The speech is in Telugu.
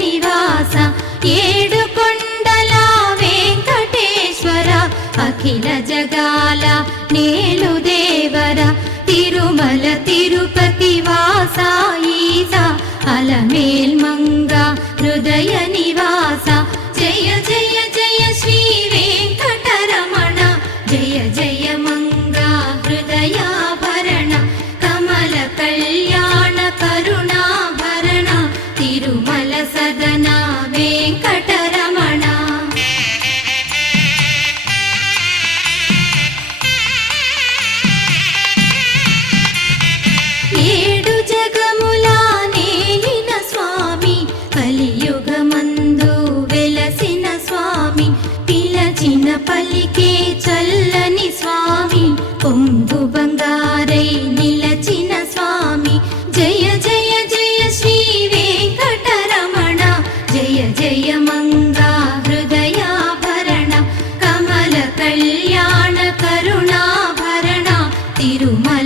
నివాస ఏడుకొండల వెంకటేశ్వర అఖిల జగాల నేలు దేవర తిరుమల తిరుపతి వాస ఈస అలమేల్ మంగ హృదయ నివాస జయ జయ జయ శ్రీ వెంకటరమణ జయ జయ మంగ హృదయాభరణ కమల కళ్యాణ కరుణాభరణ తిరుమల సదన వెంకటరమణ. ఏడు జగముల నేలిన స్వామి కలియుగమందు వెలసిన స్వామి పిలచిన పలికే చల్లని స్వామి పొంగు బంగారై నిలచిన స్వామి జయ జయ జయ శ్రీ వెంకటరమణ జయ జయ మంగా హృదయాభరణ కమల కళ్యాణ కరుణాభరణ తిరుమల